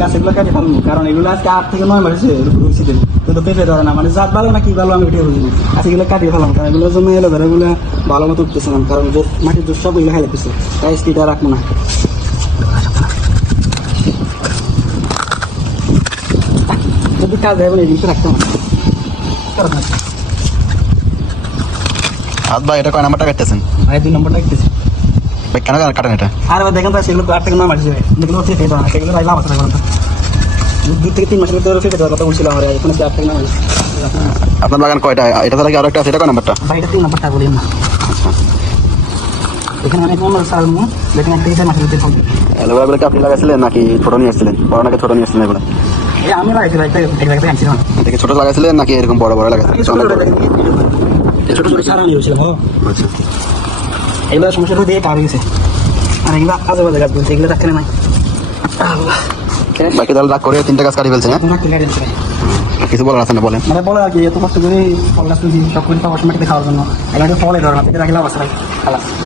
গাছগুলো কাটি ফেলবো, কারণ এগুলো আজকে 8 থেকে 9 মাস হয়েছে রুচিতে, কিন্তু পেঁপে ধরে না, মানে জাত ভালো না কি ভালো আমি এটাই বুঝিনি। আজকে এগুলো কাটিয়ে ফেলাম, কারণ এগুলোর জন্য এলো ধরে এগুলো ভালো মতো উঠতেছিলাম, কারণ মাটির দোষ সব এগুলো খাইলে দিচ্ছে, তাই স্কিটা রাখবো না। যদি কাজ হয় বলে এই জিনিসটা রাখতাম না। হাত ভাই এটা কয় নাম্বারটা কাটতেছেন ভাই 2 নম্বরটা রাখতেছি। ভাই কেন কাটেন এটা? আর এবার দেখেন তো সেগুলো 8 থেকে 9 মাস হয়েছে, যেগুলো ফেটে দেওয়া না, সেগুলো লাভ আছে না, বলুন তো 2 থেকে 3 মাসের ভিতরে ফেটে দেওয়ার কথা বলছিলাম আমরা, এখন 8 থেকে 9 মাস। আপনার বাগান কয়টা? এটা ছাড়া কি আরো একটা আছে, এটা কয় নাম্বারটা? ভাই এটা 3 নম্বরটা বলি না। এখানে অনেক নম্বর সার মু, দেখেন 1 থেকে 4 মাসের ভিতরে ফলবে। এগুলো কি আপনি লাগাইছিলেন নাকি ছোট নিয়ে আসছিলেন? বড় নাকি ছোট নিয়ে আসছিলেন এগুলো? এই আমি লাগাইছি ভাই, এক জায়গায় আনছিলাম। দেখে ছোট লাগাইছিলেন নাকি এরকম বড় বড় লাগাইছিলেন? ছোট ছোট সারা নিয়েছিলাম। আচ্ছা, এগুলো সমস্যা দিয়ে কার গেছে, আর এগুলো আজে বাজে গাছ বলছে, এগুলো রাখতে নাই। বাকি তাহলে রাগ করে 3টা গাছ কাটি ফেলছেন। হ্যাঁ, কিছু বলার আছে না বলেন। মানে বলে আর কি, এত কষ্ট করে ফল গাছ তুলছি, সব করে তো অটোমেটিক খাওয়ার জন্য, এগুলো ফলে ধরে না, রাখলে অবস্থা খালাস।